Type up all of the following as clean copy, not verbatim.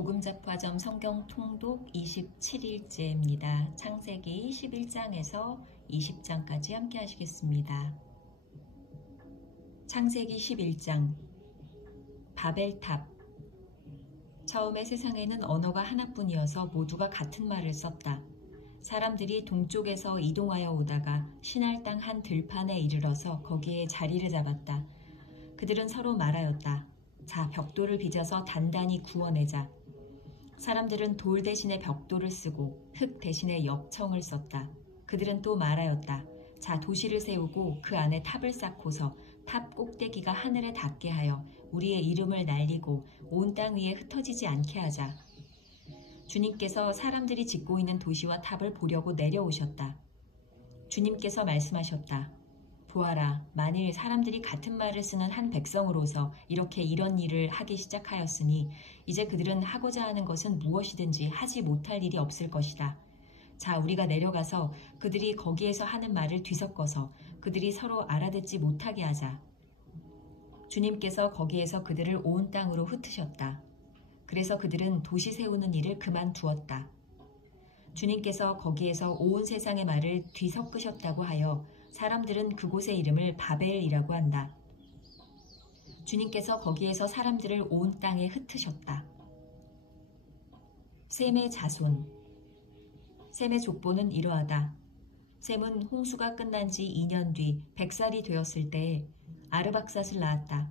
복음잡화점 성경 통독 27일째입니다. 창세기 11장에서 20장까지 함께 하시겠습니다. 창세기 11장 바벨탑. 처음에 세상에는 언어가 하나뿐이어서 모두가 같은 말을 썼다. 사람들이 동쪽에서 이동하여 오다가 시날 땅 한 들판에 이르러서 거기에 자리를 잡았다. 그들은 서로 말하였다. 자, 벽돌을 빚어서 단단히 구워내자. 사람들은 돌 대신에 벽돌을 쓰고 흙 대신에 엽청을 썼다. 그들은 또 말하였다. 자, 도시를 세우고 그 안에 탑을 쌓고서 탑 꼭대기가 하늘에 닿게 하여 우리의 이름을 날리고 온 땅 위에 흩어지지 않게 하자. 주님께서 사람들이 짓고 있는 도시와 탑을 보려고 내려오셨다. 주님께서 말씀하셨다. 보아라, 만일 사람들이 같은 말을 쓰는 한 백성으로서 이런 일을 하기 시작하였으니 이제 그들은 하고자 하는 것은 무엇이든지 하지 못할 일이 없을 것이다. 자, 우리가 내려가서 그들이 거기에서 하는 말을 뒤섞어서 그들이 서로 알아듣지 못하게 하자. 주님께서 거기에서 그들을 온 땅으로 흩으셨다. 그래서 그들은 도시 세우는 일을 그만두었다. 주님께서 거기에서 온 세상의 말을 뒤섞으셨다고 하여 사람들은 그곳의 이름을 바벨이라고 한다. 주님께서 거기에서 사람들을 온 땅에 흩으셨다. 셈의 자손. 셈의 족보는 이러하다. 셈은 홍수가 끝난 지 2년 뒤 100살이 되었을 때에 아르박삿을 낳았다.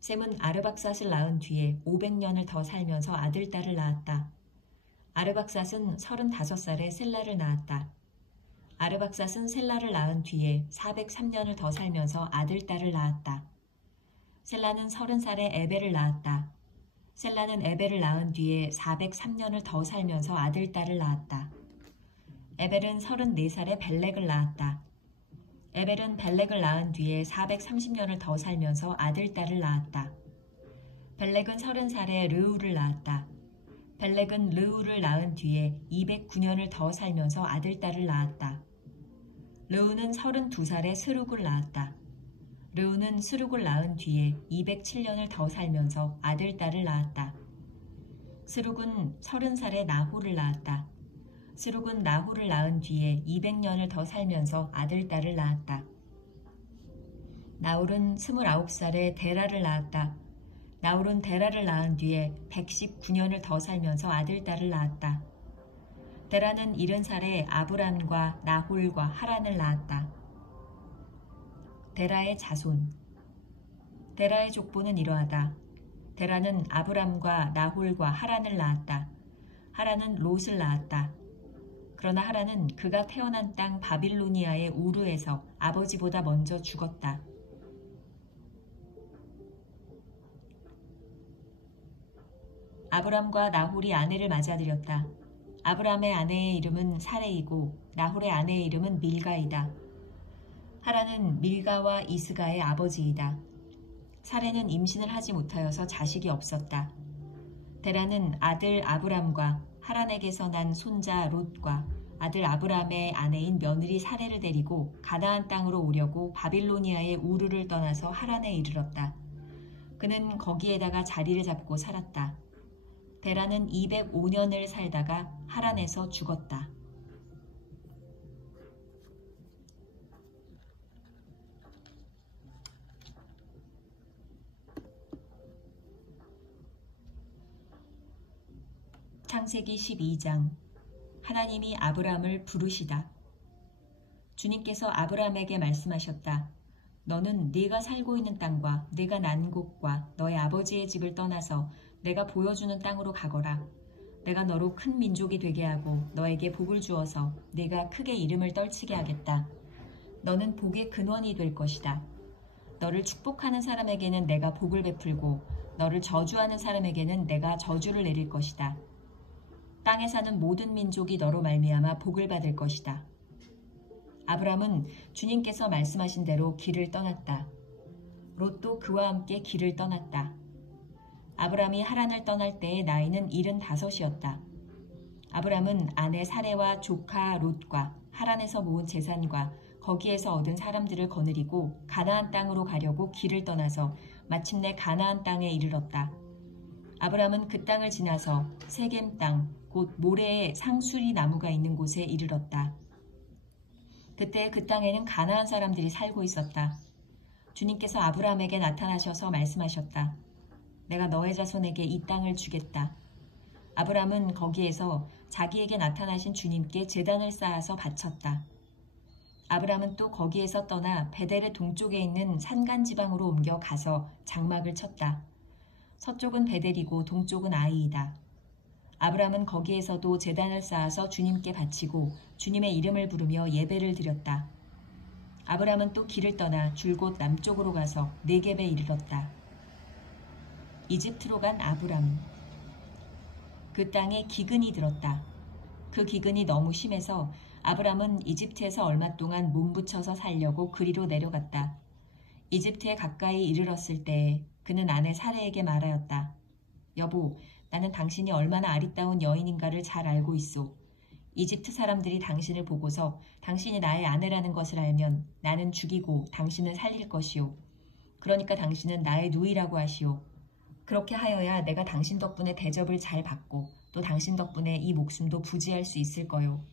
셈은 아르박삿을 낳은 뒤에 500년을 더 살면서 아들, 딸을 낳았다. 아르박삿은 35살에 셀라를 낳았다. 아르박삿은 셀라를 낳은 뒤에 403년을 더 살면서 아들, 딸을 낳았다. 셀라는 30살에 에벨을 낳았다. 셀라는 에벨을 낳은 뒤에 403년을 더 살면서 아들, 딸을 낳았다. 에벨은 34살에 벨렉을 낳았다. 에벨은 벨렉을 낳은 뒤에 430년을 더 살면서 아들, 딸을 낳았다. 벨렉은 30살에 르우를 낳았다. 벨렉은 르우를 낳은 뒤에 209년을 더 살면서 아들, 딸을 낳았다. 르우는 32살에 스룩을 낳았다. 르우는 스룩을 낳은 뒤에 207년을 더 살면서 아들, 딸을 낳았다. 스룩은 30살에 나홀을 낳았다. 스룩은 나홀을 낳은 뒤에 200년을 더 살면서 아들, 딸을 낳았다. 나홀은 29살에 데라를 낳았다. 나홀은 데라를 낳은 뒤에 119년을 더 살면서 아들, 딸을 낳았다. 데라는 70살에 아브람과 나홀과 하란을 낳았다. 데라의 자손. 데라의 족보는 이러하다. 데라는 아브람과 나홀과 하란을 낳았다. 하란은 롯을 낳았다. 그러나 하란은 그가 태어난 땅 바빌로니아의 우르에서 아버지보다 먼저 죽었다. 아브람과 나홀이 아내를 맞아들였다. 아브람의 아내의 이름은 사레이고 나홀의 아내의 이름은 밀가이다. 하란은 밀가와 이스가의 아버지이다. 사레는 임신을 하지 못하여서 자식이 없었다. 데라는 아들 아브람과 하란에게서 난 손자 롯과 아들 아브람의 아내인 며느리 사레를 데리고 가나안 땅으로 오려고 바빌로니아의 우르를 떠나서 하란에 이르렀다. 그는 거기에다가 자리를 잡고 살았다. 데라는 205년을 살다가 하란에서 죽었다. 창세기 12장. 하나님이 아브람을 부르시다. 주님께서 아브람에게 말씀하셨다. 너는 네가 살고 있는 땅과 네가 난 곳과 너의 아버지의 집을 떠나서 내가 보여주는 땅으로 가거라. 내가 너로 큰 민족이 되게 하고 너에게 복을 주어서 네가 크게 이름을 떨치게 하겠다. 너는 복의 근원이 될 것이다. 너를 축복하는 사람에게는 내가 복을 베풀고 너를 저주하는 사람에게는 내가 저주를 내릴 것이다. 땅에 사는 모든 민족이 너로 말미암아 복을 받을 것이다. 아브람은 주님께서 말씀하신 대로 길을 떠났다. 롯도 그와 함께 길을 떠났다. 아브람이 하란을 떠날 때의 나이는 75이었다. 아브람은 아내 사레와 조카 롯과 하란에서 모은 재산과 거기에서 얻은 사람들을 거느리고 가나안 땅으로 가려고 길을 떠나서 마침내 가나안 땅에 이르렀다. 아브람은 그 땅을 지나서 세겜 땅, 곧 모레의 상수리 나무가 있는 곳에 이르렀다. 그때 그 땅에는 가나안 사람들이 살고 있었다. 주님께서 아브람에게 나타나셔서 말씀하셨다. 내가 너의 자손에게 이 땅을 주겠다. 아브람은 거기에서 자기에게 나타나신 주님께 제단을 쌓아서 바쳤다. 아브람은 또 거기에서 떠나 베델의 동쪽에 있는 산간 지방으로 옮겨 가서 장막을 쳤다. 서쪽은 베델이고 동쪽은 아이이다. 아브람은 거기에서도 제단을 쌓아서 주님께 바치고 주님의 이름을 부르며 예배를 드렸다. 아브람은 또 길을 떠나 줄곧 남쪽으로 가서 네겝에 이르렀다. 이집트로 간 아브람. 그 땅에 기근이 들었다. 그 기근이 너무 심해서 아브람은 이집트에서 얼마 동안 몸부쳐서 살려고 그리로 내려갔다. 이집트에 가까이 이르렀을 때에 그는 아내 사레에게 말하였다. 여보, 나는 당신이 얼마나 아리따운 여인인가를 잘 알고 있소. 이집트 사람들이 당신을 보고서 당신이 나의 아내라는 것을 알면 나는 죽이고 당신을 살릴 것이오. 그러니까 당신은 나의 누이라고 하시오. 그렇게 하여야 내가 당신 덕분에 대접을 잘 받고 또 당신 덕분에 이 목숨도 부지할 수 있을 거요.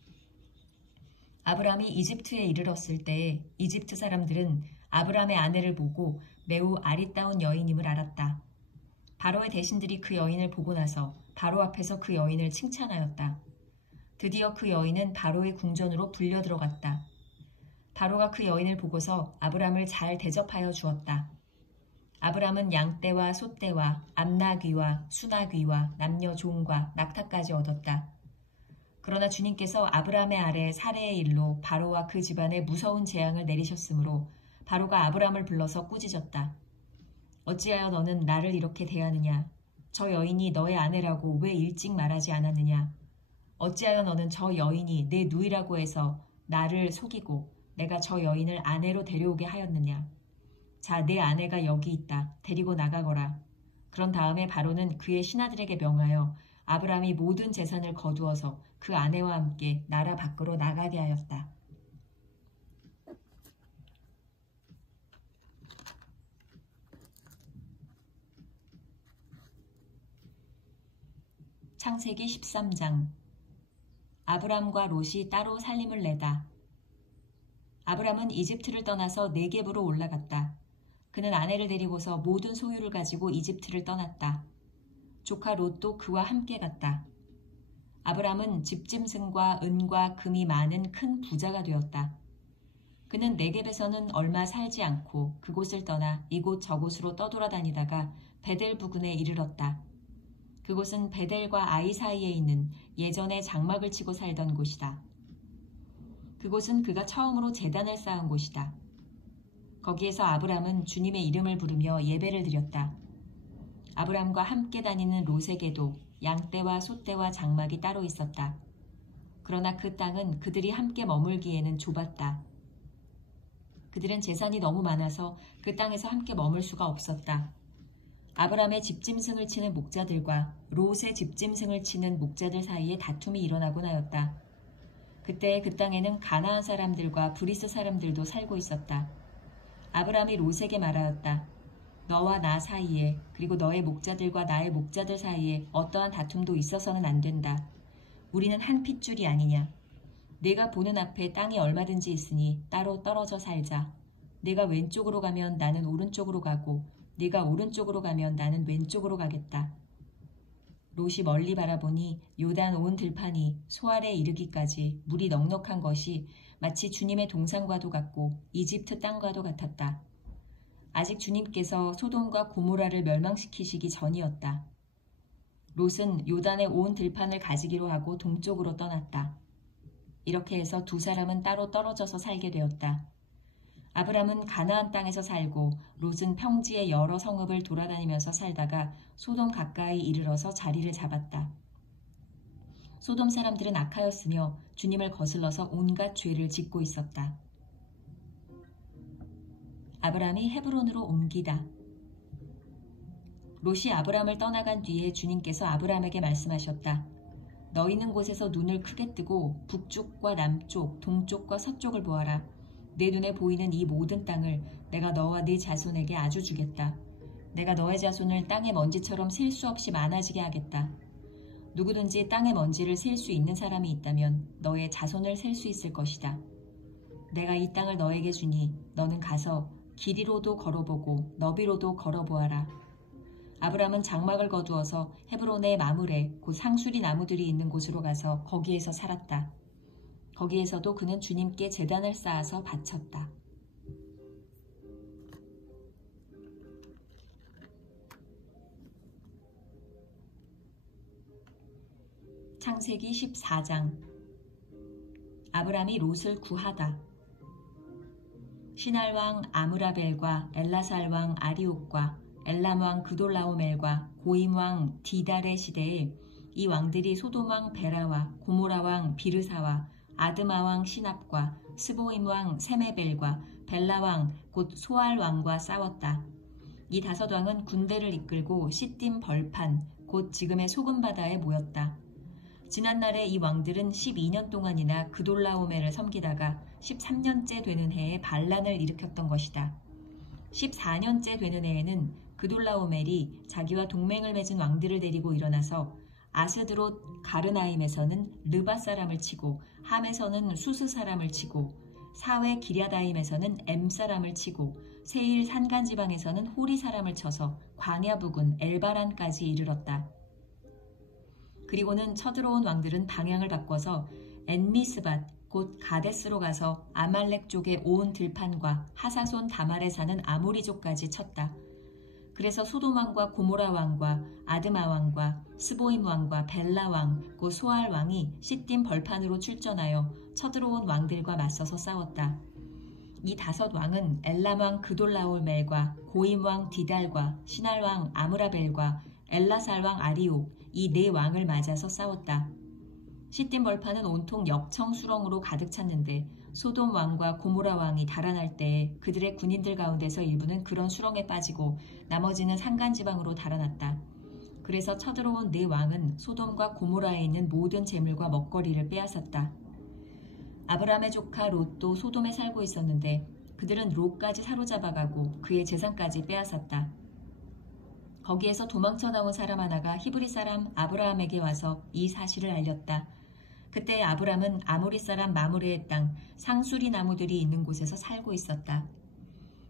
아브람이 이집트에 이르렀을 때에 이집트 사람들은 아브람의 아내를 보고 매우 아리따운 여인임을 알았다. 바로의 대신들이 그 여인을 보고 나서 바로 앞에서 그 여인을 칭찬하였다. 드디어 그 여인은 바로의 궁전으로 불려 들어갔다. 바로가 그 여인을 보고서 아브람을 잘 대접하여 주었다. 아브람은 양떼와 소떼와 암나귀와 수나귀와 남녀 종과 낙타까지 얻었다. 그러나 주님께서 아브람의 아래 사레의 일로 바로와 그 집안에 무서운 재앙을 내리셨으므로 바로가 아브람을 불러서 꾸짖었다. 어찌하여 너는 나를 이렇게 대하느냐? 저 여인이 너의 아내라고 왜 일찍 말하지 않았느냐? 어찌하여 너는 저 여인이 내 누이라고 해서 나를 속이고 내가 저 여인을 아내로 데려오게 하였느냐? 자, 내 아내가 여기 있다. 데리고 나가거라. 그런 다음에 바로는 그의 신하들에게 명하여 아브람이 모든 재산을 거두어서 그 아내와 함께 나라 밖으로 나가게 하였다. 창세기 13장. 아브람과 롯이 따로 살림을 내다. 아브람은 이집트를 떠나서 네겝으로 올라갔다. 그는 아내를 데리고서 모든 소유를 가지고 이집트를 떠났다. 조카 롯도 그와 함께 갔다. 아브람은 집짐승과 은과 금이 많은 큰 부자가 되었다. 그는 네겝에서는 얼마 살지 않고 그곳을 떠나 이곳 저곳으로 떠돌아다니다가 베델 부근에 이르렀다. 그곳은 베델과 아이 사이에 있는 예전에 장막을 치고 살던 곳이다. 그곳은 그가 처음으로 제단을 쌓은 곳이다. 거기에서 아브람은 주님의 이름을 부르며 예배를 드렸다. 아브람과 함께 다니는 롯에게도 양떼와 소떼와 장막이 따로 있었다. 그러나 그 땅은 그들이 함께 머물기에는 좁았다. 그들은 재산이 너무 많아서 그 땅에서 함께 머물 수가 없었다. 아브람의 집짐승을 치는 목자들과 롯의 집짐승을 치는 목자들 사이에 다툼이 일어나곤 하였다. 그때 그 땅에는 가나안 사람들과 브리스 사람들도 살고 있었다. 아브람이 롯에게 말하였다. 너와 나 사이에 그리고 너의 목자들과 나의 목자들 사이에 어떠한 다툼도 있어서는 안 된다. 우리는 한 핏줄이 아니냐. 내가 보는 앞에 땅이 얼마든지 있으니 따로 떨어져 살자. 내가 왼쪽으로 가면 나는 오른쪽으로 가고 네가 오른쪽으로 가면 나는 왼쪽으로 가겠다. 롯이 멀리 바라보니 요단 온 들판이 소알에 이르기까지 물이 넉넉한 것이 마치 주님의 동산과도 같고 이집트 땅과도 같았다. 아직 주님께서 소돔과 고모라를 멸망시키시기 전이었다. 롯은 요단의 온 들판을 가지기로 하고 동쪽으로 떠났다. 이렇게 해서 두 사람은 따로 떨어져서 살게 되었다. 아브람은 가나안 땅에서 살고 롯은 평지의 여러 성읍을 돌아다니면서 살다가 소돔 가까이 이르러서 자리를 잡았다. 소돔 사람들은 악하였으며 주님을 거슬러서 온갖 죄를 짓고 있었다. 아브람이 헤브론으로 옮기다. 롯이 아브람을 떠나간 뒤에 주님께서 아브람에게 말씀하셨다. 너 있는 곳에서 눈을 크게 뜨고 북쪽과 남쪽, 동쪽과 서쪽을 보아라. 내 눈에 보이는 이 모든 땅을 내가 너와 네 자손에게 아주 주겠다. 내가 너의 자손을 땅의 먼지처럼 셀 수 없이 많아지게 하겠다. 누구든지 땅의 먼지를 셀 수 있는 사람이 있다면 너의 자손을 셀 수 있을 것이다. 내가 이 땅을 너에게 주니 너는 가서 길이로도 걸어보고 너비로도 걸어보아라. 아브람은 장막을 거두어서 헤브론의 마므레 곧 상수리 나무들이 있는 곳으로 가서 거기에서 살았다. 거기에서도 그는 주님께 제단을 쌓아서 바쳤다. 창세기 14장. 아브람이 롯을 구하다. 시날 왕 아므라벨과 엘라살 왕 아리옥과 엘람 왕 그돌라오멜과 고임 왕 디달의 시대에 이 왕들이 소돔 왕 베라와 고모라 왕 비르사와 아드마 왕 시납과 스보임 왕 세메벨과 벨라 왕 곧 소알 왕과 싸웠다. 이 5왕은 군대를 이끌고 시딤 벌판 곧 지금의 소금바다에 모였다. 지난날에 이 왕들은 12년 동안이나 그돌라오멜을 섬기다가 13년째 되는 해에 반란을 일으켰던 것이다. 14년째 되는 해에는 그돌라오멜이 자기와 동맹을 맺은 왕들을 데리고 일어나서 아스드롯 가르나임에서는 르바 사람을 치고 함에서는 수스 사람을 치고 사회 기랴다임에서는 엠 사람을 치고 세일 산간지방에서는 호리 사람을 쳐서 광야 부근 엘바란까지 이르렀다. 그리고는 쳐들어온 왕들은 방향을 바꿔서 엔미스밭 곧 가데스로 가서 아말렉 쪽의 온 들판과 하사손 다말에 사는 아모리족까지 쳤다. 그래서 소돔 왕과 고모라 왕과 아드마 왕과 스보임 왕과 벨라 왕 곧 소알 왕이 시딤 벌판으로 출전하여 쳐들어온 왕들과 맞서서 싸웠다. 이 5왕은 엘람 왕 그돌라올멜과 고임 왕 디달과 시날 왕 아므라벨과 엘라살 왕 아리옥 이 4왕을 맞아서 싸웠다. 시딤 벌판은 온통 역청 수렁으로 가득 찼는데 소돔 왕과 고모라 왕이 달아날 때에 그들의 군인들 가운데서 일부는 그런 수렁에 빠지고 나머지는 산간지방으로 달아났다. 그래서 쳐들어온 4왕은 소돔과 고모라에 있는 모든 재물과 먹거리를 빼앗았다. 아브람의 조카 롯도 소돔에 살고 있었는데 그들은 롯까지 사로잡아가고 그의 재산까지 빼앗았다. 거기에서 도망쳐 나온 사람 하나가 히브리 사람 아브라함에게 와서 이 사실을 알렸다. 그때 아브람은 아모리 사람 마므레의 땅 상수리 나무들이 있는 곳에서 살고 있었다.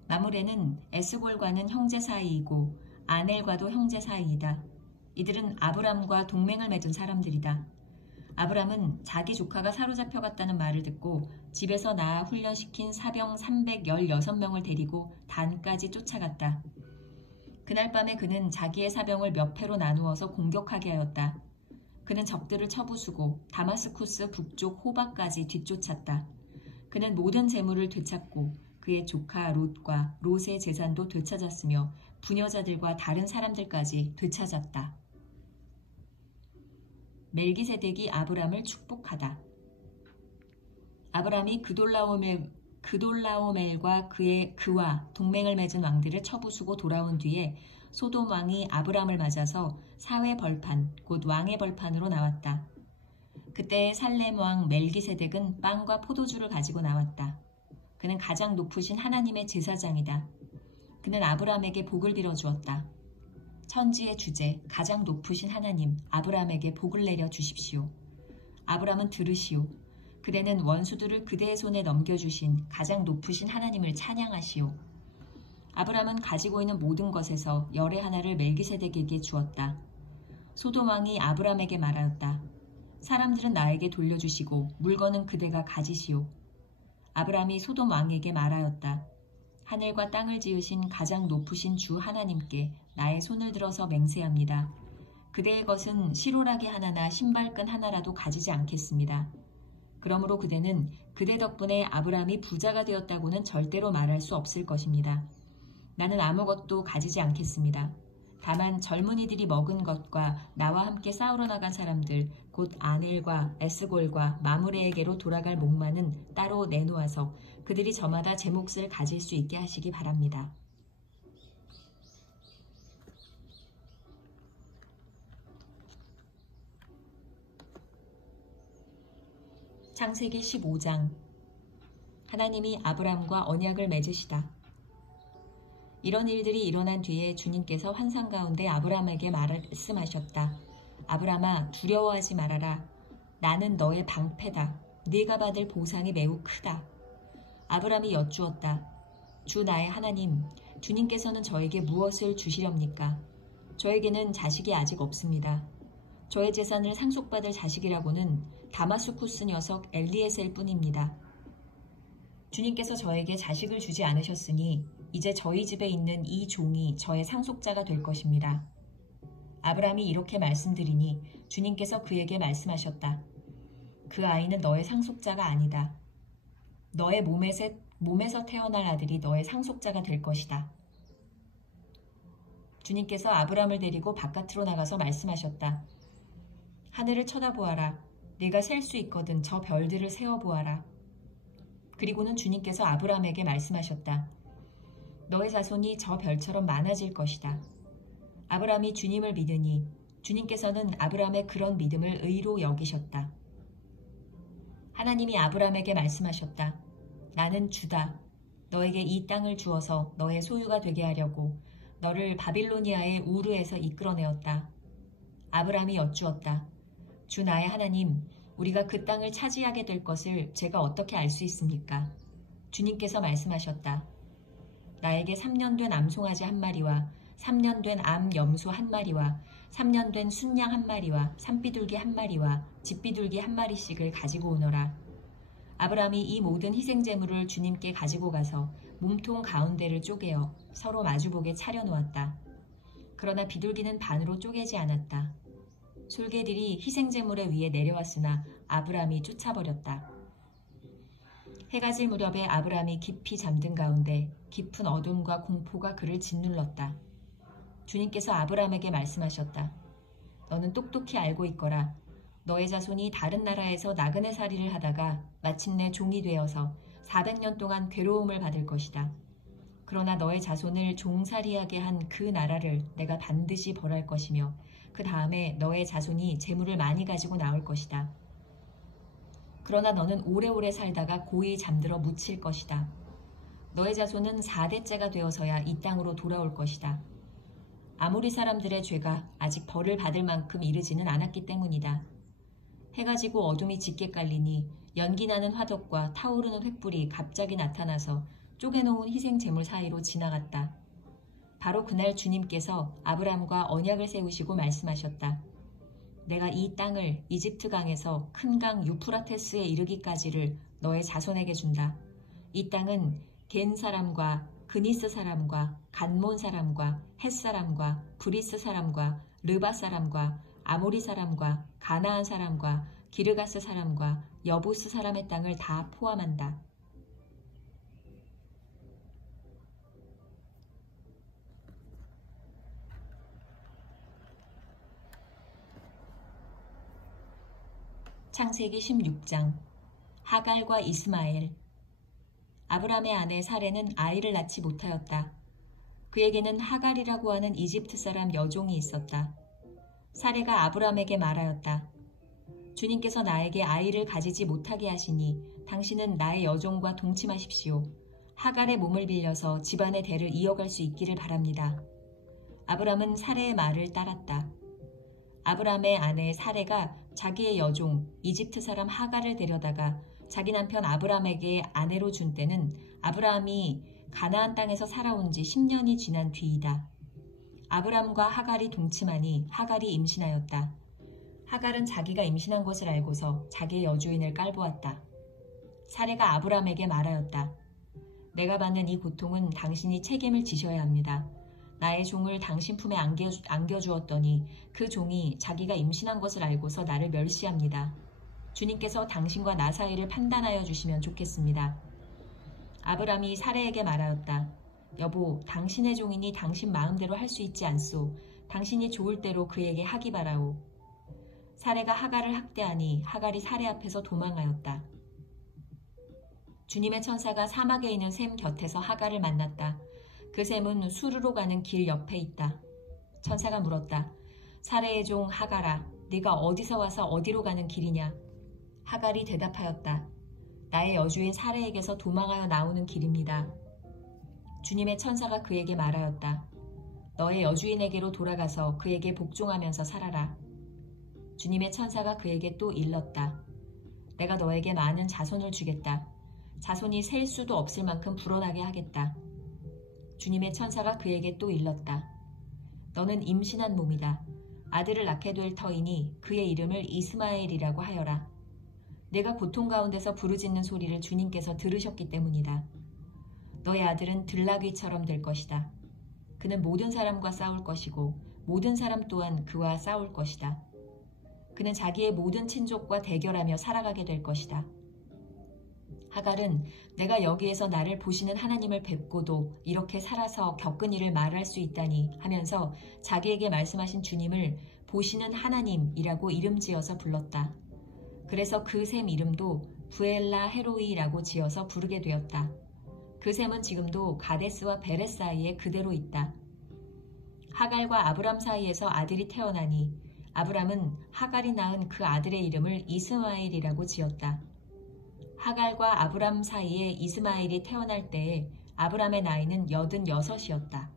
마므레는 에스골과는 형제 사이이고 아넬과도 형제 사이이다. 이들은 아브람과 동맹을 맺은 사람들이다. 아브람은 자기 조카가 사로잡혀갔다는 말을 듣고 집에서 낳아 훈련시킨 사병 316명을 데리고 단까지 쫓아갔다. 그날 밤에 그는 자기의 사병을 몇 패로 나누어서 공격하게 하였다. 그는 적들을 쳐부수고 다마스쿠스 북쪽 호바까지 뒤쫓았다. 그는 모든 재물을 되찾고 그의 조카 롯과 롯의 재산도 되찾았으며 부녀자들과 다른 사람들까지 되찾았다. 멜기세덱이 아브람을 축복하다. 아브람이 그돌라오멜과 그와 동맹을 맺은 왕들을 쳐부수고 돌아온 뒤에 소돔 왕이 아브람을 맞아서 사회 벌판 곧 왕의 벌판으로 나왔다. 그때 살렘 왕 멜기세덱은 빵과 포도주를 가지고 나왔다. 그는 가장 높으신 하나님의 제사장이다. 그는 아브람에게 복을 빌어주었다. 천지의 주제 가장 높으신 하나님 아브람에게 복을 내려 주십시오. 아브람은 들으시오. 그대는 원수들을 그대의 손에 넘겨주신 가장 높으신 하나님을 찬양하시오. 아브람은 가지고 있는 모든 것에서 열의 하나를 멜기세덱에게 주었다. 소돔 왕이 아브람에게 말하였다. 사람들은 나에게 돌려주시고 물건은 그대가 가지시오. 아브람이 소돔 왕에게 말하였다. 하늘과 땅을 지으신 가장 높으신 주 하나님께 나의 손을 들어서 맹세합니다. 그대의 것은 시로라기 하나나 신발끈 하나라도 가지지 않겠습니다. 그러므로 그대는 그대 덕분에 아브람이 부자가 되었다고는 절대로 말할 수 없을 것입니다. 나는 아무것도 가지지 않겠습니다. 다만 젊은이들이 먹은 것과 나와 함께 싸우러 나간 사람들 곧 아넬과 에스골과 마므레에게로 돌아갈 목마는 따로 내놓아서 그들이 저마다 제 몫을 가질 수 있게 하시기 바랍니다. 창세기 15장. 하나님이 아브람과 언약을 맺으시다. 이런 일들이 일어난 뒤에 주님께서 환상 가운데 아브라함에게 말씀하셨다. 아브라함아, 두려워하지 말아라. 나는 너의 방패다. 네가 받을 보상이 매우 크다. 아브라함이 여쭈었다. 주 나의 하나님, 주님께서는 저에게 무엇을 주시렵니까? 저에게는 자식이 아직 없습니다. 저의 재산을 상속받을 자식이라고는 다마스쿠스 녀석 엘리에셀 뿐입니다. 주님께서 저에게 자식을 주지 않으셨으니 이제 저희 집에 있는 이 종이 저의 상속자가 될 것입니다. 아브라함이 이렇게 말씀드리니 주님께서 그에게 말씀하셨다. 그 아이는 너의 상속자가 아니다. 너의 몸에서 태어날 아들이 너의 상속자가 될 것이다. 주님께서 아브라함을 데리고 바깥으로 나가서 말씀하셨다. 하늘을 쳐다보아라. 네가 셀 수 있거든 저 별들을 세어보아라. 그리고는 주님께서 아브라함에게 말씀하셨다. 너의 자손이 저 별처럼 많아질 것이다. 아브라함이 주님을 믿으니 주님께서는 아브라함의 그런 믿음을 의로 여기셨다. 하나님이 아브라함에게 말씀하셨다. 나는 주다. 너에게 이 땅을 주어서 너의 소유가 되게 하려고 너를 바빌로니아의 우르에서 이끌어내었다. 아브라함이 여쭈었다. 주 나의 하나님, 우리가 그 땅을 차지하게 될 것을 제가 어떻게 알 수 있습니까? 주님께서 말씀하셨다. 나에게 3년 된 암송아지 1마리와 3년 된 암염소 1마리와 3년 된 순양 1마리와 산비둘기 1마리와 집비둘기 1마리씩을 가지고 오너라. 아브라함이 이 모든 희생제물을 주님께 가지고 가서 몸통 가운데를 쪼개어 서로 마주보게 차려놓았다. 그러나 비둘기는 반으로 쪼개지 않았다. 솔개들이 희생제물의 위에 내려왔으나 아브라함이 쫓아버렸다. 해가 질 무렵에 아브라함이 깊이 잠든 가운데 깊은 어둠과 공포가 그를 짓눌렀다. 주님께서 아브라함에게 말씀하셨다. 너는 똑똑히 알고 있거라. 너의 자손이 다른 나라에서 나그네살이를 하다가 마침내 종이 되어서 400년 동안 괴로움을 받을 것이다. 그러나 너의 자손을 종살이하게 한 그 나라를 내가 반드시 벌할 것이며 그 다음에 너의 자손이 재물을 많이 가지고 나올 것이다. 그러나 너는 오래오래 살다가 고이 잠들어 묻힐 것이다. 너의 자손은 4대째가 되어서야 이 땅으로 돌아올 것이다. 아모리 사람들의 죄가 아직 벌을 받을 만큼 이르지는 않았기 때문이다. 해가 지고 어둠이 짙게 깔리니 연기나는 화덕과 타오르는 횃불이 갑자기 나타나서 쪼개놓은 희생제물 사이로 지나갔다. 바로 그날 주님께서 아브라함과 언약을 세우시고 말씀하셨다. 내가 이 땅을 이집트 강에서 큰 강 유프라테스에 이르기까지를 너의 자손에게 준다. 이 땅은 겐 사람과 그니스 사람과 간몬 사람과 헷 사람과 브리스 사람과 르바 사람과 아모리 사람과 가나안 사람과 기르가스 사람과 여부스 사람의 땅을 다 포함한다. 창세기 16장 하갈과 이스마엘. 아브라함의 아내 사레는 아이를 낳지 못하였다. 그에게는 하갈이라고 하는 이집트 사람 여종이 있었다. 사레가 아브라함에게 말하였다. 주님께서 나에게 아이를 가지지 못하게 하시니 당신은 나의 여종과 동침하십시오. 하갈의 몸을 빌려서 집안의 대를 이어갈 수 있기를 바랍니다. 아브라함은 사레의 말을 따랐다. 아브라함의 아내 사레가 자기의 여종 이집트 사람 하갈을 데려다가 자기 남편 아브라함에게 아내로 준 때는 아브라함이 가나안 땅에서 살아온 지 10년이 지난 뒤이다. 아브라함과 하갈이 동침하니 하갈이 임신하였다. 하갈은 자기가 임신한 것을 알고서 자기의 여주인을 깔보았다. 사레가 아브라함에게 말하였다. 내가 받는 이 고통은 당신이 책임을 지셔야 합니다. 나의 종을 당신 품에 안겨주었더니 그 종이 자기가 임신한 것을 알고서 나를 멸시합니다. 주님께서 당신과 나 사이를 판단하여 주시면 좋겠습니다. 아브라함이 사레에게 말하였다. 여보, 당신의 종이니 당신 마음대로 할 수 있지 않소. 당신이 좋을 대로 그에게 하기 바라오. 사레가 하갈을 학대하니 하갈이 사레 앞에서 도망하였다. 주님의 천사가 사막에 있는 샘 곁에서 하갈을 만났다. 그 샘은 수르로 가는 길 옆에 있다. 천사가 물었다. 사레의 종 하갈아, 네가 어디서 와서 어디로 가는 길이냐? 하갈이 대답하였다. 나의 여주인 사레에게서 도망하여 나오는 길입니다. 주님의 천사가 그에게 말하였다. 너의 여주인에게로 돌아가서 그에게 복종하면서 살아라. 주님의 천사가 그에게 또 일렀다. 내가 너에게 많은 자손을 주겠다. 자손이 셀 수도 없을 만큼 불어나게 하겠다. 주님의 천사가 그에게 또 일렀다. 너는 임신한 몸이다. 아들을 낳게 될 터이니 그의 이름을 이스마엘이라고 하여라. 내가 고통 가운데서 부르짖는 소리를 주님께서 들으셨기 때문이다. 너의 아들은 들나귀처럼 될 것이다. 그는 모든 사람과 싸울 것이고 모든 사람 또한 그와 싸울 것이다. 그는 자기의 모든 친족과 대결하며 살아가게 될 것이다. 하갈은 내가 여기에서 나를 보시는 하나님을 뵙고도 이렇게 살아서 겪은 일을 말할 수 있다니 하면서 자기에게 말씀하신 주님을 보시는 하나님이라고 이름 지어서 불렀다. 그래서 그 샘 이름도 부엘라 헤로이라고 지어서 부르게 되었다. 그 샘은 지금도 가데스와 베렛 사이에 그대로 있다. 하갈과 아브람 사이에서 아들이 태어나니 아브람은 하갈이 낳은 그 아들의 이름을 이스마엘이라고 지었다. 하갈과 아브람 사이에 이스마엘이 태어날 때에 아브람의 나이는 86이었다.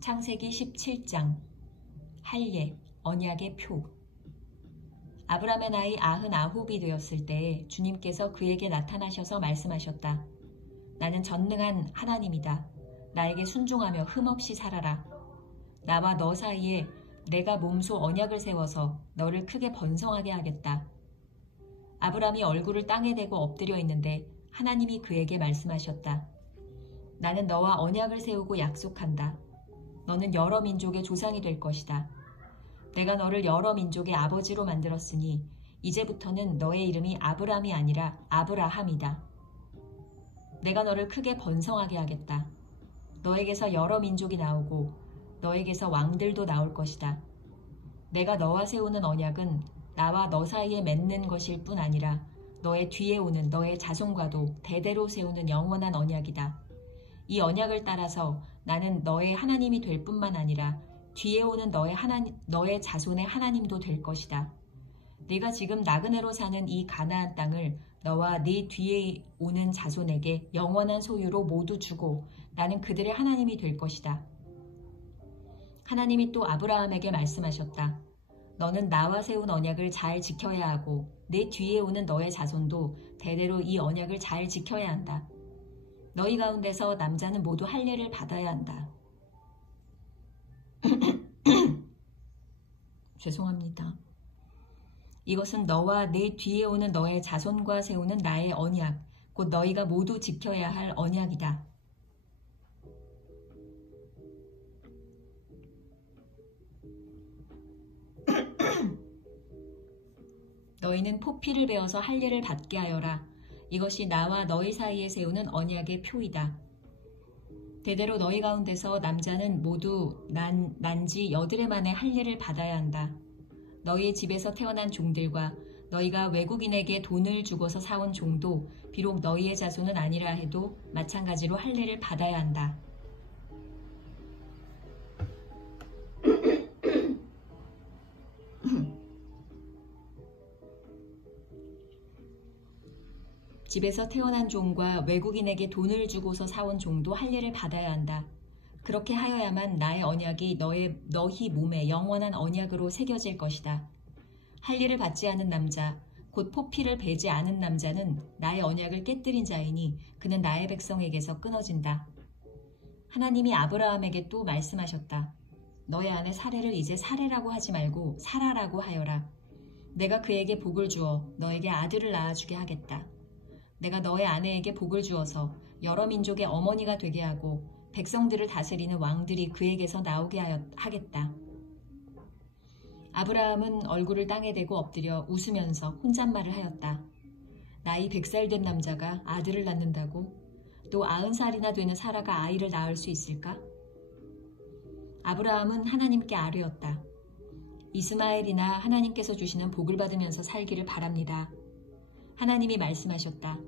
창세기 17장 할례, 언약의 표. 아브람의 나이 99이 되었을 때에 주님께서 그에게 나타나셔서 말씀하셨다. 나는 전능한 하나님이다. 나에게 순종하며 흠없이 살아라. 나와 너 사이에 내가 몸소 언약을 세워서 너를 크게 번성하게 하겠다. 아브람이 얼굴을 땅에 대고 엎드려 있는데 하나님이 그에게 말씀하셨다. 나는 너와 언약을 세우고 약속한다. 너는 여러 민족의 조상이 될 것이다. 내가 너를 여러 민족의 아버지로 만들었으니 이제부터는 너의 이름이 아브람이 아니라 아브라함이다. 내가 너를 크게 번성하게 하겠다. 너에게서 여러 민족이 나오고 너에게서 왕들도 나올 것이다. 내가 너와 세우는 언약은 나와 너 사이에 맺는 것일 뿐 아니라 너의 뒤에 오는 너의 자손과도 대대로 세우는 영원한 언약이다. 이 언약을 따라서 나는 너의 하나님이 될 뿐만 아니라 뒤에 오는 너의 자손의 하나님도 될 것이다. 네가 지금 나그네로 사는 이 가나안 땅을 너와 네 뒤에 오는 자손에게 영원한 소유로 모두 주고 나는 그들의 하나님이 될 것이다. 하나님이 또 아브라함에게 말씀하셨다. 너는 나와 세운 언약을 잘 지켜야 하고 내 뒤에 오는 너의 자손도 대대로 이 언약을 잘 지켜야 한다. 너희 가운데서 남자는 모두 할례를 받아야 한다. 죄송합니다. 이것은 너와 내 뒤에 오는 너의 자손과 세우는 나의 언약, 곧 너희가 모두 지켜야 할 언약이다. 너희는 포피를 베어서 할례를 받게 하여라. 이것이 나와 너희 사이에 세우는 언약의 표이다. 대대로 너희 가운데서 남자는 모두 난지 8해 만에 할례를 받아야 한다. 너희 집에서 태어난 종들과 너희가 외국인에게 돈을 주고서 사온 종도 비록 너희의 자손은 아니라 해도 마찬가지로 할례를 받아야 한다. 집에서 태어난 종과 외국인에게 돈을 주고서 사온 종도 할례를 받아야 한다. 그렇게 하여야만 나의 언약이 너희 몸에 영원한 언약으로 새겨질 것이다. 할례를 받지 않은 남자, 곧 포피를 베지 않은 남자는 나의 언약을 깨뜨린 자이니 그는 나의 백성에게서 끊어진다. 하나님이 아브라함에게 또 말씀하셨다. 너의 아내 사레를 이제 사레라고 하지 말고 사라라고 하여라. 내가 그에게 복을 주어 너에게 아들을 낳아주게 하겠다. 내가 너의 아내에게 복을 주어서 여러 민족의 어머니가 되게 하고 백성들을 다스리는 왕들이 그에게서 나오게 하겠다. 아브라함은 얼굴을 땅에 대고 엎드려 웃으면서 혼잣말을 하였다. 나이 100살 된 남자가 아들을 낳는다고? 또 90살이나 되는 사라가 아이를 낳을 수 있을까? 아브라함은 하나님께 아뢰었다. 이스마엘이나 하나님께서 주시는 복을 받으면서 살기를 바랍니다. 하나님이 말씀하셨다.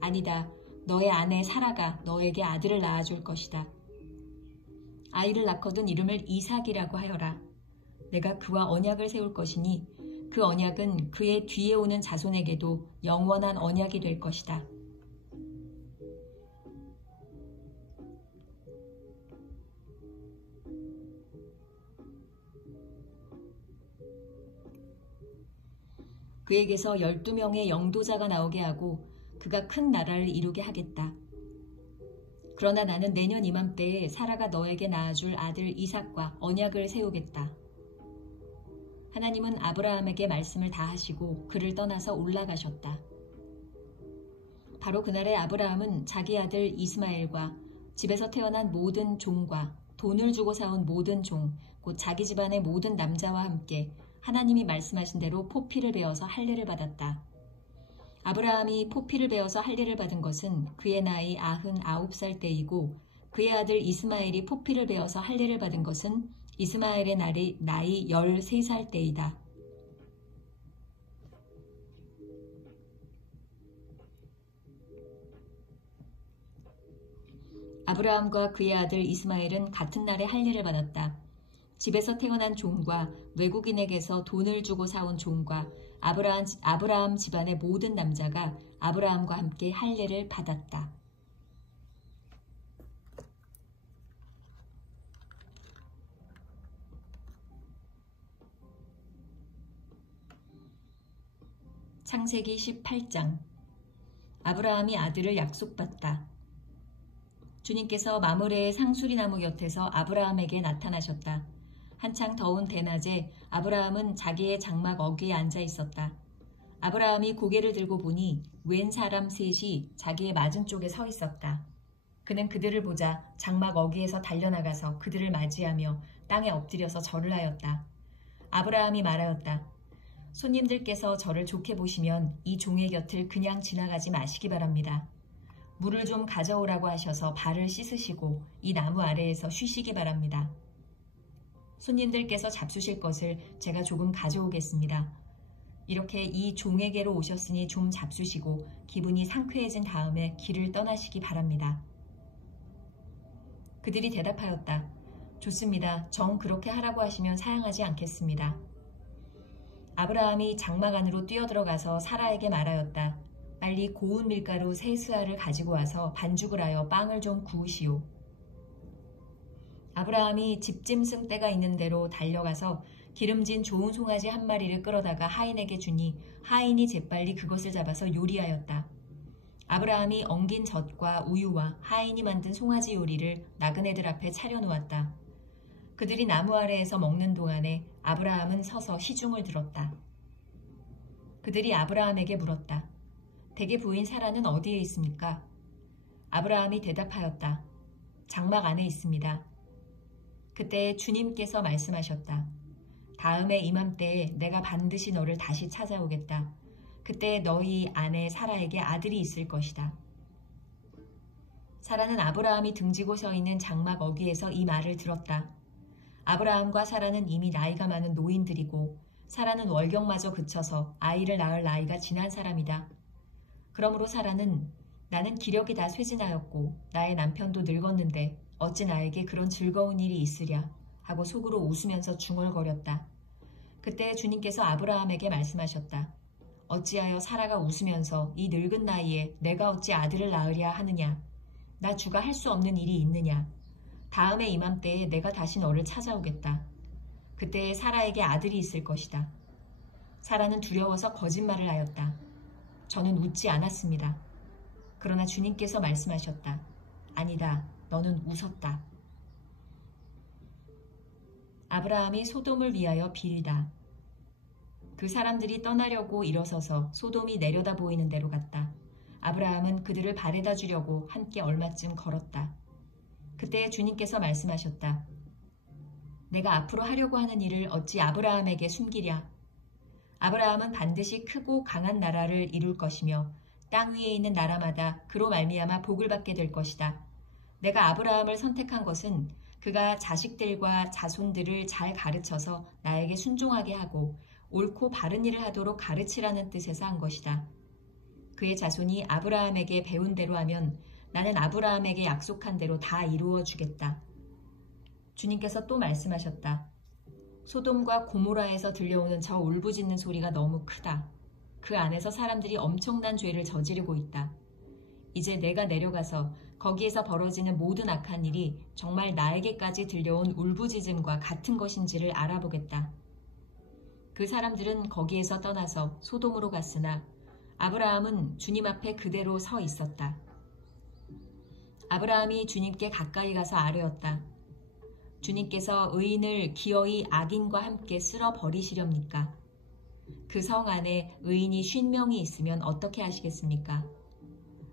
아니다. 너의 아내 사라가 너에게 아들을 낳아줄 것이다. 아이를 낳거든 이름을 이삭이라고 하여라. 내가 그와 언약을 세울 것이니 그 언약은 그의 뒤에 오는 자손에게도 영원한 언약이 될 것이다. 그에게서 12명의 영도자가 나오게 하고 그가 큰 나라를 이루게 하겠다. 그러나 나는 내년 이맘때에 사라가 너에게 낳아줄 아들 이삭과 언약을 세우겠다. 하나님은 아브라함에게 말씀을 다 하시고 그를 떠나서 올라가셨다. 바로 그날에 아브라함은 자기 아들 이스마엘과 집에서 태어난 모든 종과 돈을 주고 사온 모든 종, 곧 자기 집안의 모든 남자와 함께 하나님이 말씀하신 대로 포피를 베어서 할례를 받았다. 아브라함이 포피를 베어서 할례를 받은 것은 그의 나이 99살 때이고 그의 아들 이스마엘이 포피를 베어서 할례를 받은 것은 이스마엘의 나이 13살 때이다. 아브라함과 그의 아들 이스마엘은 같은 날에 할례를 받았다. 집에서 태어난 종과 외국인에게서 돈을 주고 사온 종과 아브라함 집안의 모든 남자가 아브라함과 함께 할례를 받았다. 창세기 18장. 아브라함이 아들을 약속받다. 주님께서 마므레의 상수리나무 곁에서 아브라함에게 나타나셨다. 한창 더운 대낮에 아브라함은 자기의 장막 어귀에 앉아 있었다. 아브라함이 고개를 들고 보니 웬 사람 셋이 자기의 맞은쪽에 서 있었다. 그는 그들을 보자 장막 어귀에서 달려나가서 그들을 맞이하며 땅에 엎드려서 절을 하였다. 아브라함이 말하였다. 손님들께서 저를 좋게 보시면 이 종의 곁을 그냥 지나가지 마시기 바랍니다. 물을 좀 가져오라고 하셔서 발을 씻으시고 이 나무 아래에서 쉬시기 바랍니다. 손님들께서 잡수실 것을 제가 조금 가져오겠습니다. 이렇게 이 종에게로 오셨으니 좀 잡수시고 기분이 상쾌해진 다음에 길을 떠나시기 바랍니다. 그들이 대답하였다. 좋습니다. 정 그렇게 하라고 하시면 사양하지 않겠습니다. 아브라함이 장막 안으로 뛰어들어가서 사라에게 말하였다. 빨리 고운 밀가루 3스아를 가지고 와서 반죽을 하여 빵을 좀 구우시오. 아브라함이 집짐승 떼가 있는 대로 달려가서 기름진 좋은 송아지 한 마리를 끌어다가 하인에게 주니 하인이 재빨리 그것을 잡아서 요리하였다. 아브라함이 엉긴 젖과 우유와 하인이 만든 송아지 요리를 나그네들 앞에 차려놓았다. 그들이 나무 아래에서 먹는 동안에 아브라함은 서서 시중을 들었다. 그들이 아브라함에게 물었다. 대개 부인 사라는 어디에 있습니까? 아브라함이 대답하였다. 장막 안에 있습니다. 그때 주님께서 말씀하셨다. 다음에 이맘때에 내가 반드시 너를 다시 찾아오겠다. 그때 너희 아내 사라에게 아들이 있을 것이다. 사라는 아브라함이 등지고 서 있는 장막 어귀에서 이 말을 들었다. 아브라함과 사라는 이미 나이가 많은 노인들이고 사라는 월경마저 그쳐서 아이를 낳을 나이가 지난 사람이다. 그러므로 사라는 나는 기력이 다 쇠진하였고 나의 남편도 늙었는데 어찌 나에게 그런 즐거운 일이 있으랴 하고 속으로 웃으면서 중얼거렸다. 그때 주님께서 아브라함에게 말씀하셨다. 어찌하여 사라가 웃으면서 이 늙은 나이에 내가 어찌 아들을 낳으랴 하느냐. 나 주가 할 수 없는 일이 있느냐. 다음에 이맘때에 내가 다시 너를 찾아오겠다. 그때 사라에게 아들이 있을 것이다. 사라는 두려워서 거짓말을 하였다. 저는 웃지 않았습니다. 그러나 주님께서 말씀하셨다. 아니다. 너는 웃었다. 아브라함이 소돔을 위하여 빌다. 그 사람들이 떠나려고 일어서서 소돔이 내려다 보이는 데로 갔다. 아브라함은 그들을 바래다 주려고 함께 얼마쯤 걸었다. 그때 주님께서 말씀하셨다. 내가 앞으로 하려고 하는 일을 어찌 아브라함에게 숨기랴. 아브라함은 반드시 크고 강한 나라를 이룰 것이며 땅 위에 있는 나라마다 그로 말미암아 복을 받게 될 것이다. 내가 아브라함을 선택한 것은 그가 자식들과 자손들을 잘 가르쳐서 나에게 순종하게 하고 옳고 바른 일을 하도록 가르치라는 뜻에서 한 것이다. 그의 자손이 아브라함에게 배운 대로 하면 나는 아브라함에게 약속한 대로 다 이루어 주겠다. 주님께서 또 말씀하셨다. 소돔과 고모라에서 들려오는 저 울부짖는 소리가 너무 크다. 그 안에서 사람들이 엄청난 죄를 저지르고 있다. 이제 내가 내려가서 거기에서 벌어지는 모든 악한 일이 정말 나에게까지 들려온 울부짖음과 같은 것인지를 알아보겠다. 그 사람들은 거기에서 떠나서 소돔으로 갔으나 아브라함은 주님 앞에 그대로 서 있었다. 아브라함이 주님께 가까이 가서 아뢰었다. 주님께서 의인을 기어이 악인과 함께 쓸어 버리시렵니까? 그 성 안에 의인이 50명이 있으면 어떻게 하시겠습니까?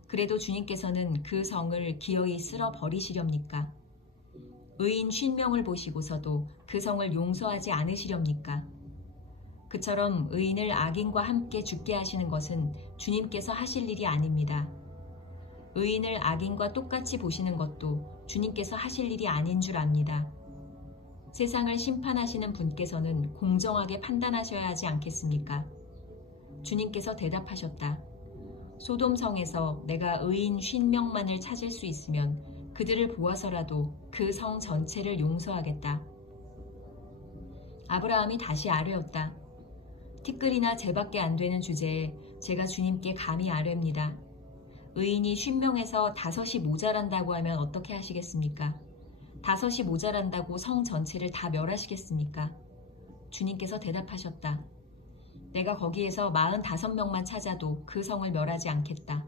그래도 주님께서는 그 성을 기어이 쓸어 버리시렵니까? 의인 50명을 보시고서도 그 성을 용서하지 않으시렵니까? 그처럼 의인을 악인과 함께 죽게 하시는 것은 주님께서 하실 일이 아닙니다. 의인을 악인과 똑같이 보시는 것도 주님께서 하실 일이 아닌 줄 압니다. 세상을 심판하시는 분께서는 공정하게 판단하셔야 하지 않겠습니까? 주님께서 대답하셨다. 소돔 성에서 내가 의인 50명만을 찾을 수 있으면 그들을 보아서라도 그 성 전체를 용서하겠다. 아브라함이 다시 아뢰었다. 티끌이나 재밖에 안 되는 주제에 제가 주님께 감히 아뢰입니다. 의인이 50명에서 5이 모자란다고 하면 어떻게 하시겠습니까? 5이 모자란다고 성 전체를 다 멸하시겠습니까? 주님께서 대답하셨다. 내가 거기에서 45명만 찾아도 그 성을 멸하지 않겠다.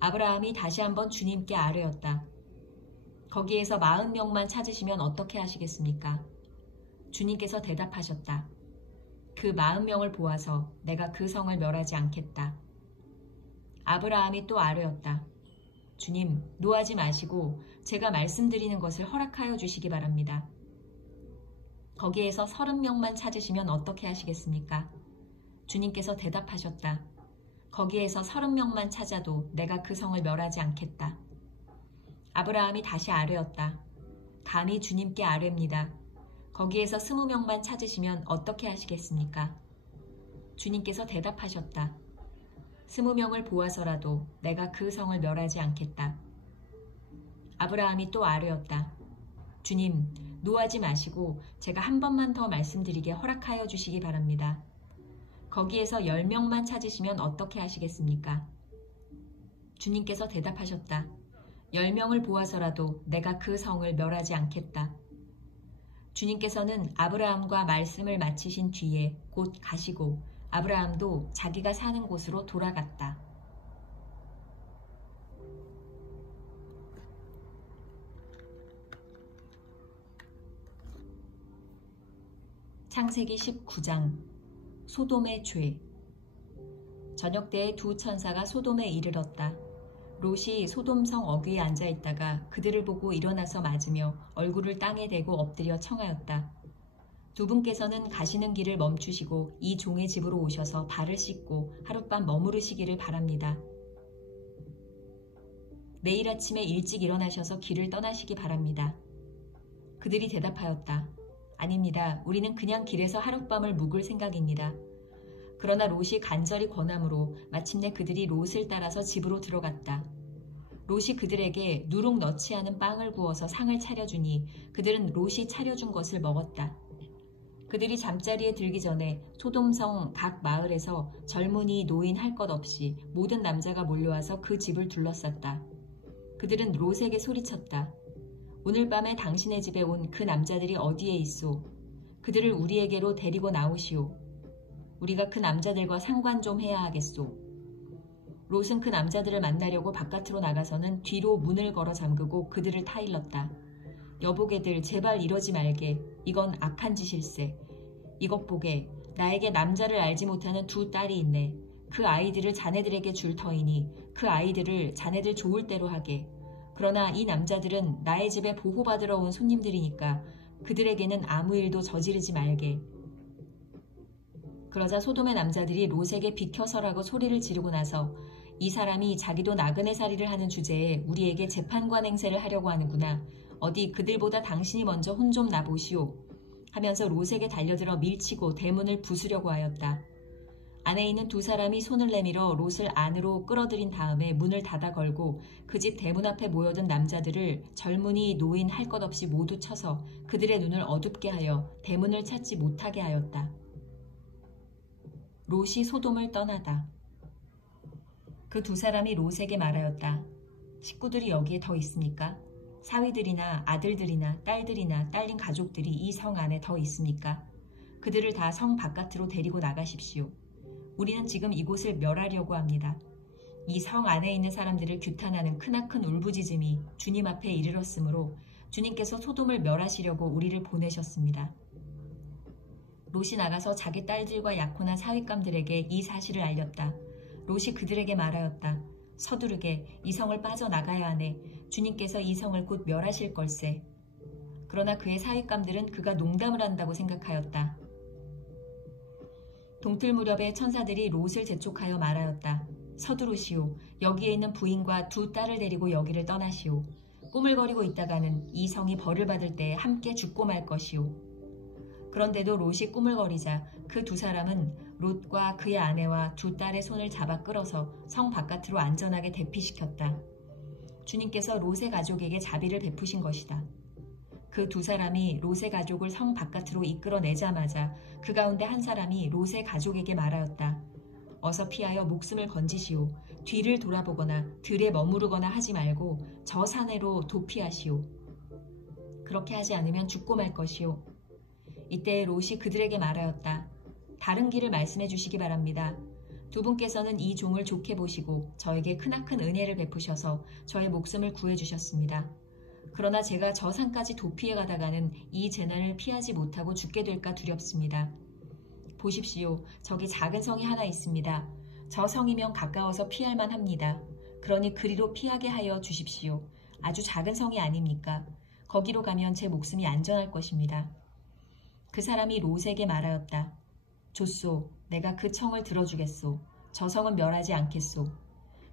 아브라함이 다시 한번 주님께 아뢰었다. 거기에서 40명만 찾으시면 어떻게 하시겠습니까? 주님께서 대답하셨다. 그 40명을 보아서 내가 그 성을 멸하지 않겠다. 아브라함이 또 아뢰었다. 주님, 노하지 마시고 제가 말씀드리는 것을 허락하여 주시기 바랍니다. 거기에서 30명만 찾으시면 어떻게 하시겠습니까? 주님께서 대답하셨다. 거기에서 30명만 찾아도 내가 그 성을 멸하지 않겠다. 아브라함이 다시 아뢰었다. 감히 주님께 아뢰입니다. 거기에서 20명만 찾으시면 어떻게 하시겠습니까? 주님께서 대답하셨다. 20명을 보아서라도 내가 그 성을 멸하지 않겠다. 아브라함이 또 아뢰었다. 주님, 노하지 마시고 제가 한 번만 더 말씀드리게 허락하여 주시기 바랍니다. 거기에서 10명만 찾으시면 어떻게 하시겠습니까? 주님께서 대답하셨다. 10명을 보아서라도 내가 그 성을 멸하지 않겠다. 주님께서는 아브라함과 말씀을 마치신 뒤에 곧 가시고 아브라함도 자기가 사는 곳으로 돌아갔다. 창세기 19장 소돔의 죄. 저녁 때에 두 천사가 소돔에 이르렀다. 롯이 소돔성 어귀에 앉아있다가 그들을 보고 일어나서 맞으며 얼굴을 땅에 대고 엎드려 청하였다. 두 분께서는 가시는 길을 멈추시고 이 종의 집으로 오셔서 발을 씻고 하룻밤 머무르시기를 바랍니다. 내일 아침에 일찍 일어나셔서 길을 떠나시기 바랍니다. 그들이 대답하였다. 아닙니다. 우리는 그냥 길에서 하룻밤을 묵을 생각입니다. 그러나 롯이 간절히 권함으로 마침내 그들이 롯을 따라서 집으로 들어갔다. 롯이 그들에게 누룩 넣지 않은 빵을 구워서 상을 차려주니 그들은 롯이 차려준 것을 먹었다. 그들이 잠자리에 들기 전에 소돔성 각 마을에서 젊은이 노인 할 것 없이 모든 남자가 몰려와서 그 집을 둘러쌌다. 그들은 롯에게 소리쳤다. 오늘 밤에 당신의 집에 온 그 남자들이 어디에 있소? 그들을 우리에게로 데리고 나오시오. 우리가 그 남자들과 상관 좀 해야 하겠소. 롯은 그 남자들을 만나려고 바깥으로 나가서는 뒤로 문을 걸어 잠그고 그들을 타일렀다. 여보게들 제발 이러지 말게. 이건 악한 짓일세. 이것 보게. 나에게 남자를 알지 못하는 두 딸이 있네. 그 아이들을 자네들에게 줄 터이니 그 아이들을 자네들 좋을 대로 하게. 그러나 이 남자들은 나의 집에 보호받으러 온 손님들이니까 그들에게는 아무 일도 저지르지 말게. 그러자 소돔의 남자들이 롯에게 비켜서라고 소리를 지르고 나서 이 사람이 자기도 나그네 살이를 하는 주제에 우리에게 재판관 행세를 하려고 하는구나. 어디 그들보다 당신이 먼저 혼 좀 나보시오. 하면서 롯에게 달려들어 밀치고 대문을 부수려고 하였다. 안에 있는 두 사람이 손을 내밀어 롯을 안으로 끌어들인 다음에 문을 닫아 걸고 그 집 대문 앞에 모여든 남자들을 젊은이 노인 할 것 없이 모두 쳐서 그들의 눈을 어둡게 하여 대문을 찾지 못하게 하였다. 롯이 소돔을 떠나다. 그 두 사람이 롯에게 말하였다. 식구들이 여기에 더 있습니까? 사위들이나 아들들이나 딸들이나 딸린 가족들이 이 성 안에 더 있습니까? 그들을 다 성 바깥으로 데리고 나가십시오. 우리는 지금 이곳을 멸하려고 합니다. 이 성 안에 있는 사람들을 규탄하는 크나큰 울부짖음이 주님 앞에 이르렀으므로 주님께서 소돔을 멸하시려고 우리를 보내셨습니다. 롯이 나가서 자기 딸들과 약혼한 사윗감들에게 이 사실을 알렸다. 롯이 그들에게 말하였다. 서두르게 이 성을 빠져나가야 하네. 주님께서 이 성을 곧 멸하실 걸세. 그러나 그의 사윗감들은 그가 농담을 한다고 생각하였다. 동틀 무렵에 천사들이 롯을 재촉하여 말하였다. 서두르시오. 여기에 있는 부인과 두 딸을 데리고 여기를 떠나시오. 꾸물거리고 있다가는 이 성이 벌을 받을 때에 함께 죽고 말 것이오. 그런데도 롯이 꾸물거리자 그 두 사람은 롯과 그의 아내와 두 딸의 손을 잡아 끌어서 성 바깥으로 안전하게 대피시켰다. 주님께서 롯의 가족에게 자비를 베푸신 것이다. 그 두 사람이 롯의 가족을 성 바깥으로 이끌어내자마자 그 가운데 한 사람이 롯의 가족에게 말하였다. 어서 피하여 목숨을 건지시오. 뒤를 돌아보거나 들에 머무르거나 하지 말고 저 산으로 도피하시오. 그렇게 하지 않으면 죽고 말 것이오. 이때 롯이 그들에게 말하였다. 다른 길을 말씀해 주시기 바랍니다. 두 분께서는 이 종을 좋게 보시고 저에게 크나큰 은혜를 베푸셔서 저의 목숨을 구해주셨습니다. 그러나 제가 저 산까지 도피해 가다가는 이 재난을 피하지 못하고 죽게 될까 두렵습니다. 보십시오. 저기 작은 성이 하나 있습니다. 저 성이면 가까워서 피할 만합니다. 그러니 그리로 피하게 하여 주십시오. 아주 작은 성이 아닙니까? 거기로 가면 제 목숨이 안전할 것입니다. 그 사람이 롯에게 말하였다. 좋소. 내가 그 청을 들어주겠소. 저 성은 멸하지 않겠소.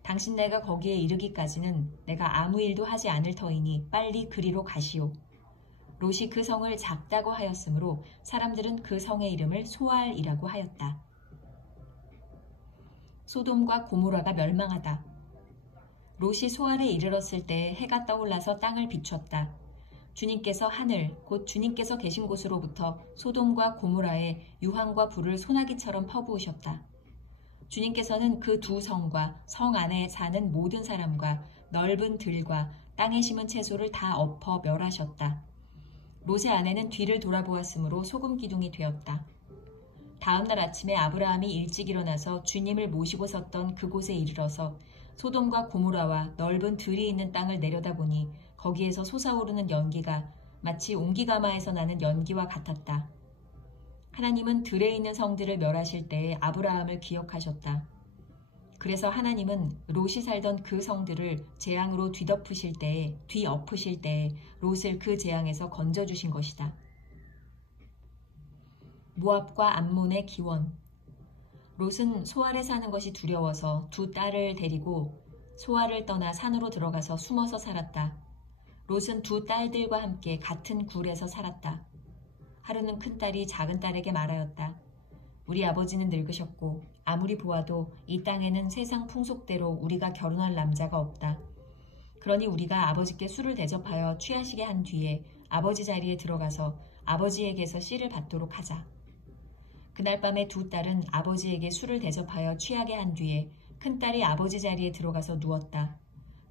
당신 내가 거기에 이르기까지는 내가 아무 일도 하지 않을 터이니 빨리 그리로 가시오. 롯이 그 성을 작다고 하였으므로 사람들은 그 성의 이름을 소알이라고 하였다. 소돔과 고모라가 멸망하다. 롯이 소알에 이르렀을 때 해가 떠올라서 땅을 비췄다. 주님께서 하늘, 곧 주님께서 계신 곳으로부터 소돔과 고모라에 유황과 불을 소나기처럼 퍼부으셨다. 주님께서는 그 두 성과 성 안에 사는 모든 사람과 넓은 들과 땅에 심은 채소를 다 엎어 멸하셨다. 롯의 아내는 뒤를 돌아보았으므로 소금 기둥이 되었다. 다음 날 아침에 아브라함이 일찍 일어나서 주님을 모시고 섰던 그곳에 이르러서 소돔과 고모라와 넓은 들이 있는 땅을 내려다보니 거기에서 솟아오르는 연기가 마치 옹기가마에서 나는 연기와 같았다. 하나님은 들에 있는 성들을 멸하실 때에 아브라함을 기억하셨다. 그래서 하나님은 롯이 살던 그 성들을 재앙으로 뒤엎으실 때에 롯을 그 재앙에서 건져주신 것이다. 모압과 암몬의 기원. 롯은 소알에 사는 것이 두려워서 두 딸을 데리고 소알을 떠나 산으로 들어가서 숨어서 살았다. 롯은 두 딸들과 함께 같은 굴에서 살았다. 하루는 큰딸이 작은딸에게 말하였다. 우리 아버지는 늙으셨고 아무리 보아도 이 땅에는 세상 풍속대로 우리가 결혼할 남자가 없다. 그러니 우리가 아버지께 술을 대접하여 취하시게 한 뒤에 아버지 자리에 들어가서 아버지에게서 씨를 받도록 하자. 그날 밤에 두 딸은 아버지에게 술을 대접하여 취하게 한 뒤에 큰딸이 아버지 자리에 들어가서 누웠다.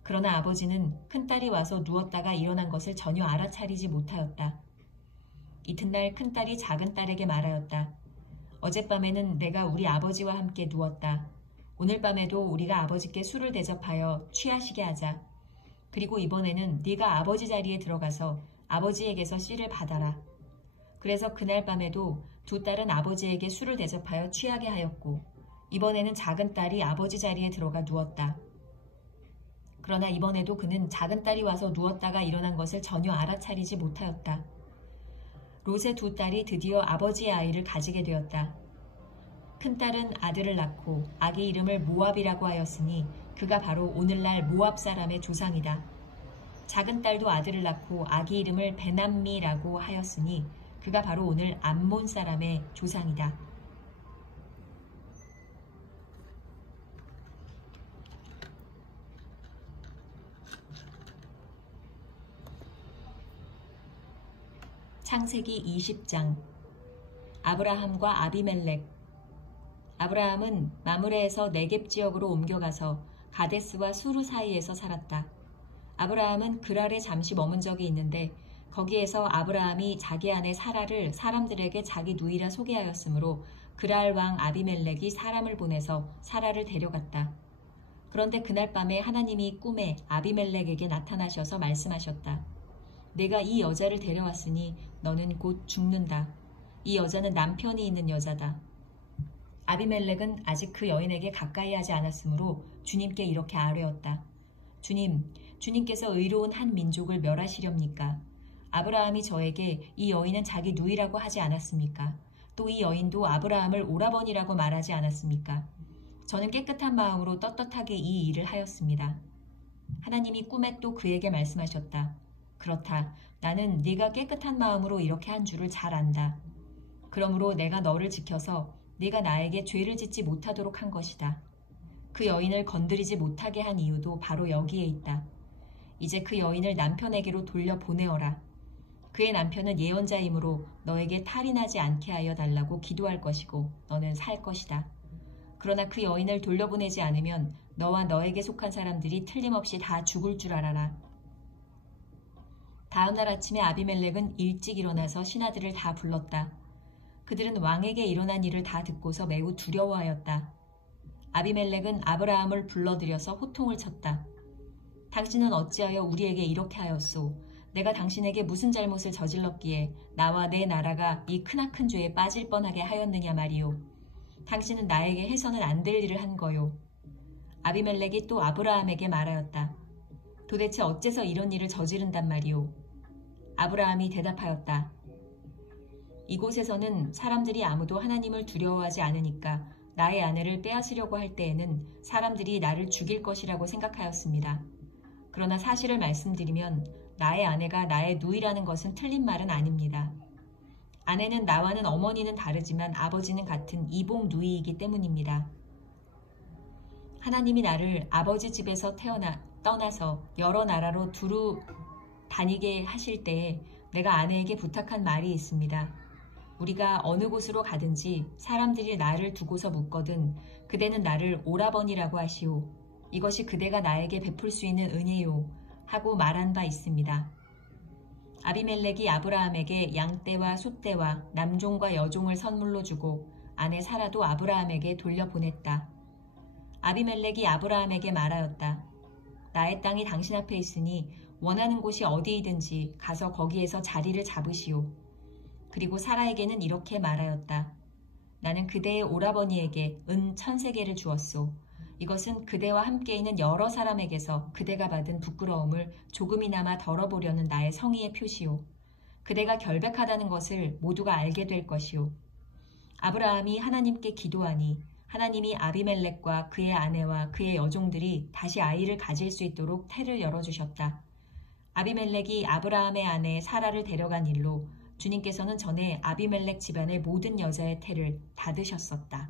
그러나 아버지는 큰딸이 와서 누웠다가 일어난 것을 전혀 알아차리지 못하였다. 이튿날 큰딸이 작은딸에게 말하였다. 어젯밤에는 내가 우리 아버지와 함께 누웠다. 오늘 밤에도 우리가 아버지께 술을 대접하여 취하시게 하자. 그리고 이번에는 네가 아버지 자리에 들어가서 아버지에게서 씨를 받아라. 그래서 그날 밤에도 두 딸은 아버지에게 술을 대접하여 취하게 하였고 이번에는 작은딸이 아버지 자리에 들어가 누웠다. 그러나 이번에도 그는 작은딸이 와서 누웠다가 일어난 것을 전혀 알아차리지 못하였다. 롯의 두 딸이 드디어 아버지의 아이를 가지게 되었다. 큰딸은 아들을 낳고 아기 이름을 모압이라고 하였으니 그가 바로 오늘날 모압 사람의 조상이다. 작은딸도 아들을 낳고 아기 이름을 베남미라고 하였으니 그가 바로 오늘 암몬 사람의 조상이다. 창세기 20장. 아브라함과 아비멜렉. 아브라함은 마므레에서 네겝 지역으로 옮겨가서 가데스와 수르 사이에서 살았다. 아브라함은 그랄에 잠시 머문 적이 있는데 거기에서 아브라함이 자기 아내 사라를 사람들에게 자기 누이라 소개하였으므로 그랄 왕 아비멜렉이 사람을 보내서 사라를 데려갔다. 그런데 그날 밤에 하나님이 꿈에 아비멜렉에게 나타나셔서 말씀하셨다. 내가 이 여자를 데려왔으니 너는 곧 죽는다. 이 여자는 남편이 있는 여자다. 아비멜렉은 아직 그 여인에게 가까이 하지 않았으므로 주님께 이렇게 아뢰었다. 주님께서 의로운 한 민족을 멸하시렵니까? 아브라함이 저에게 이 여인은 자기 누이라고 하지 않았습니까? 또 이 여인도 아브라함을 오라버니라고 말하지 않았습니까? 저는 깨끗한 마음으로 떳떳하게 이 일을 하였습니다. 하나님이 꿈에 또 그에게 말씀하셨다. 그렇다. 나는 네가 깨끗한 마음으로 이렇게 한 줄을 잘 안다. 그러므로 내가 너를 지켜서 네가 나에게 죄를 짓지 못하도록 한 것이다. 그 여인을 건드리지 못하게 한 이유도 바로 여기에 있다. 이제 그 여인을 남편에게로 돌려보내어라. 그의 남편은 예언자이므로 너에게 탈이 나지 않게 하여 달라고 기도할 것이고 너는 살 것이다. 그러나 그 여인을 돌려보내지 않으면 너와 너에게 속한 사람들이 틀림없이 다 죽을 줄 알아라. 다음 날 아침에 아비멜렉은 일찍 일어나서 신하들을 다 불렀다. 그들은 왕에게 일어난 일을 다 듣고서 매우 두려워하였다. 아비멜렉은 아브라함을 불러들여서 호통을 쳤다. 당신은 어찌하여 우리에게 이렇게 하였소? 내가 당신에게 무슨 잘못을 저질렀기에 나와 내 나라가 이 크나큰 죄에 빠질 뻔하게 하였느냐 말이오. 당신은 나에게 해서는 안 될 일을 한 거요. 아비멜렉이 또 아브라함에게 말하였다. 도대체 어째서 이런 일을 저지른단 말이오. 아브라함이 대답하였다. 이곳에서는 사람들이 아무도 하나님을 두려워하지 않으니까 나의 아내를 빼앗으려고 할 때에는 사람들이 나를 죽일 것이라고 생각하였습니다. 그러나 사실을 말씀드리면 나의 아내가 나의 누이라는 것은 틀린 말은 아닙니다. 아내는 나와는 어머니는 다르지만 아버지는 같은 이복 누이이기 때문입니다. 하나님이 나를 아버지 집에서 떠나서 여러 나라로 두루 다니게 하실 때에 내가 아내에게 부탁한 말이 있습니다. 우리가 어느 곳으로 가든지 사람들이 나를 두고서 묻거든 그대는 나를 오라버니라고 하시오. 이것이 그대가 나에게 베풀 수 있는 은혜요. 하고 말한 바 있습니다. 아비멜렉이 아브라함에게 양떼와 소떼와 남종과 여종을 선물로 주고 아내 사라도 아브라함에게 돌려보냈다. 아비멜렉이 아브라함에게 말하였다. 나의 땅이 당신 앞에 있으니 원하는 곳이 어디이든지 가서 거기에서 자리를 잡으시오. 그리고 사라에게는 이렇게 말하였다. 나는 그대의 오라버니에게 은 1000세겔을 주었소. 이것은 그대와 함께 있는 여러 사람에게서 그대가 받은 부끄러움을 조금이나마 덜어보려는 나의 성의의 표시요. 그대가 결백하다는 것을 모두가 알게 될 것이요. 아브라함이 하나님께 기도하니 하나님이 아비멜렉과 그의 아내와 그의 여종들이 다시 아이를 가질 수 있도록 태를 열어주셨다. 아비멜렉이 아브라함의 아내 사라를 데려간 일로 주님께서는 전에 아비멜렉 집안의 모든 여자의 태를 닫으셨었다.